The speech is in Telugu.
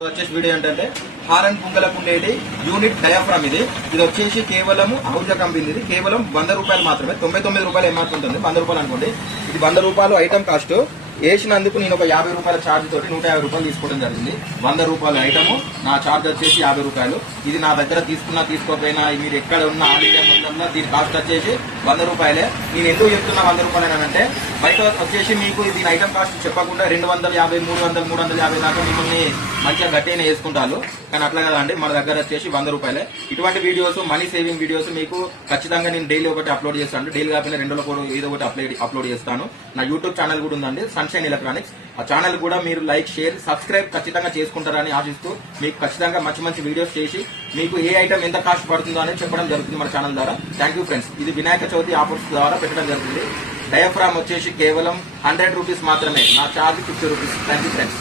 వచ్చేసి వీడియో ఏంటంటే హారన్ పుంగలకు ఉండేది యూనిట్ డయాఫ్రామ్ ఇది వచ్చేసి కేవలం ఔజా కంపెనీ ఇది కేవలం 100 రూపాయలు మాత్రమే 99 రూపాయలు ఎంఆర్పీ ఉంటుంది 100 రూపాయలు అనుకోండి ఇది 100 రూపాయలు ఐటమ్ కాస్ట్ వేసినందుకు నేను ఒక 50 రూపాయల ఛార్జ్ తోటి 150 రూపాయలు తీసుకోవడం జరిగింది 100 రూపాయలు ఐటమ్ నా ఛార్జ్ వచ్చేసి 50 రూపాయలు ఇది నా దగ్గర తీసుకున్నా తీసుకోకపోయినా మీరు ఎక్కడ ఉన్న ఆల్ ఇండియా మొత్తంలో దీని కాస్ట్ వచ్చేసి 100 రూపాయలే నేను ఎందుకు చెప్తున్నా 100 రూపాయలు అంటే బయట వచ్చేసి మీకు దీని ఐటమ్ కాస్ట్ చెప్పకుండా 250 300 350 దాకా మిమ్మల్ని మంచిగా గట్టిగా వేసుకుంటారు కానీ అట్లా కదండి మన దగ్గర వచ్చేసి 100 రూపాయలే ఇటువంటి వీడియోస్ మనీ సేవింగ్ వీడియోస్ మీకు ఖచ్చితంగా నేను డైలీ ఒకటి అప్లోడ్ చేస్తాను డైలీ కాకపోయినా 2 రోజులు ఏదో ఒకటి అప్లోడ్ చేస్తాను నా యూట్యూబ్ ఛానల్ కూడా ఉందండి సన్షైన్ ఎలక్ట్రానిక్స్ ఆ ఛానల్ కూడా మీరు లైక్ షేర్ సబ్స్క్రైబ్ ఖచ్చితంగా చేసుకుంటారని ఆశిస్తూ మీకు ఖచ్చితంగా మంచి మంచి వీడియోస్ చేసి మీకు ఏ ఐటమ్ ఎంత కాస్ట్ పడుతుందో అనేది చెప్పడం జరుగుతుంది మన ఛానల్ ద్వారా థ్యాంక్ యూ ఫ్రెండ్స్ ఇది వినాయక చవితి ఆఫర్స్ ద్వారా పెట్టడం జరుగుతుంది డయాఫ్రామ్ వచ్చేసి కేవలం 100 రూపీస్ మాత్రమే నా charge 50 rupees thank you friends